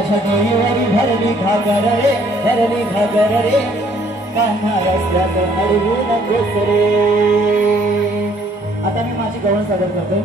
माझ्या डोईवरी धरली घागर रे, धरली घागर रे, कान्हा रस्त्यात अडवू नकोस रे. आता मी माझी गवळण सादर करतोय.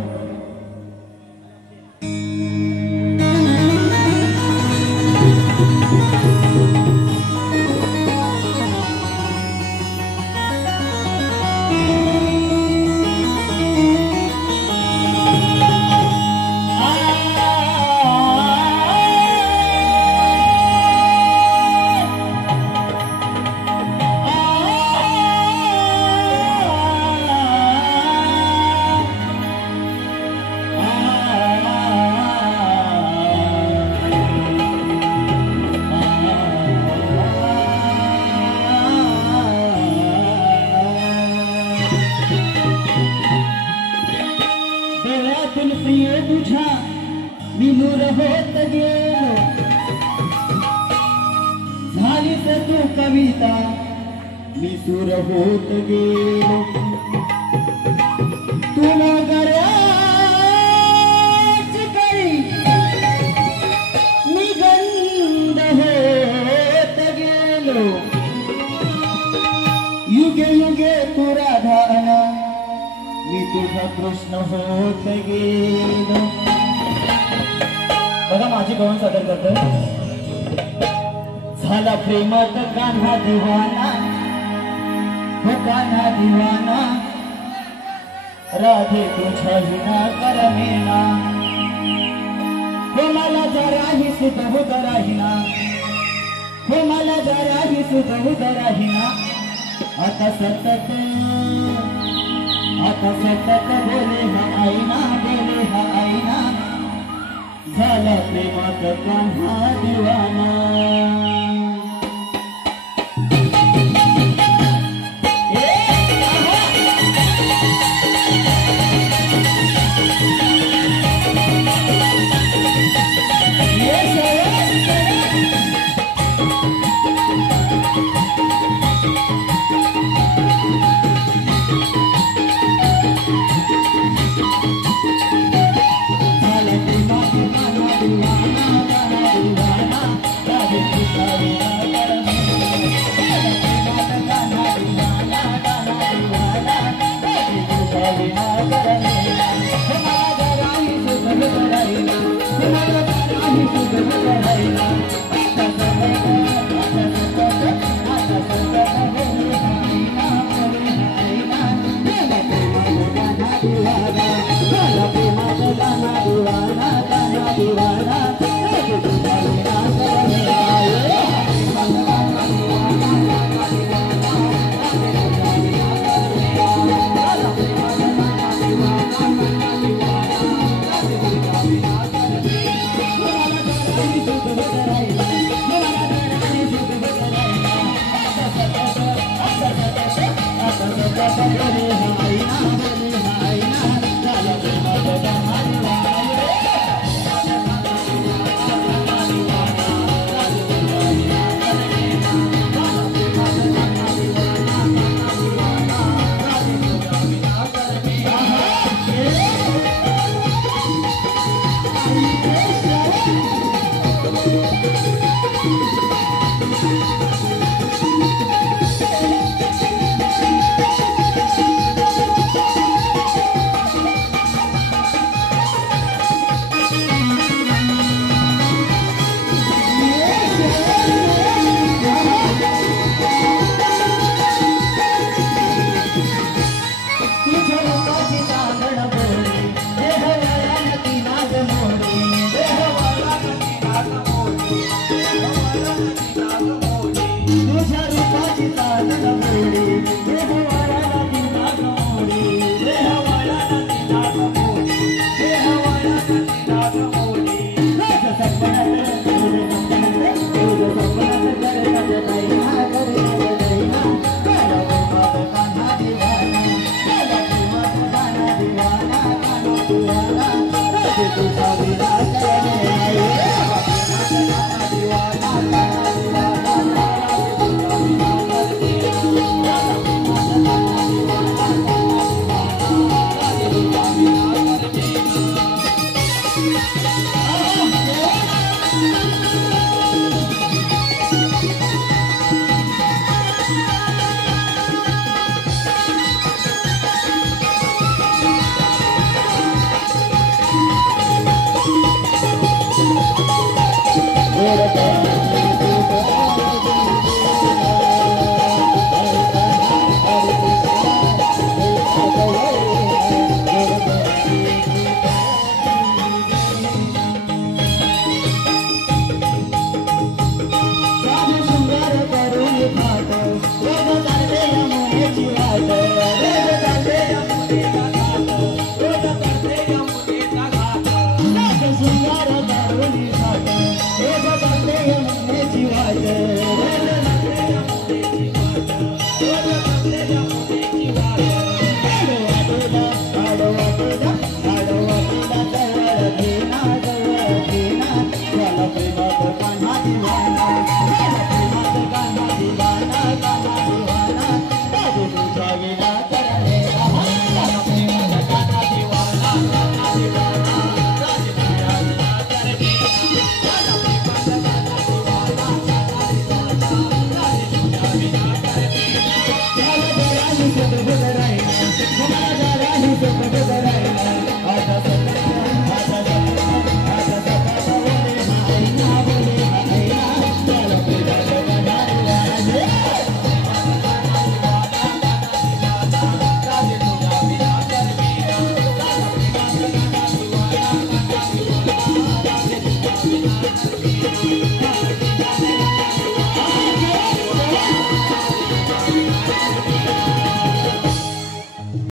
प्रिय तुझा मी नूर होत गेलो, झालीच तू कविता मी सूर होत गेलो. तू नगराची कळी मी गंध होत गेलो. युगे युगे तू राधाना मी तुझा कृष्ण होत गेलो. बघा माझी गवळण सादर करतोय. झाला प्रेमात कान्हा दिवाना, हो कान्हा दिवाना, राधे तुझ्या विना करमेना. हो मला जराही सुध होत राहिना, हो मला जराही सुध होत राहिना. आता सतत बोले हा आईना, बोले हा आईना, झाला प्रेमात कान्हा दिवाना.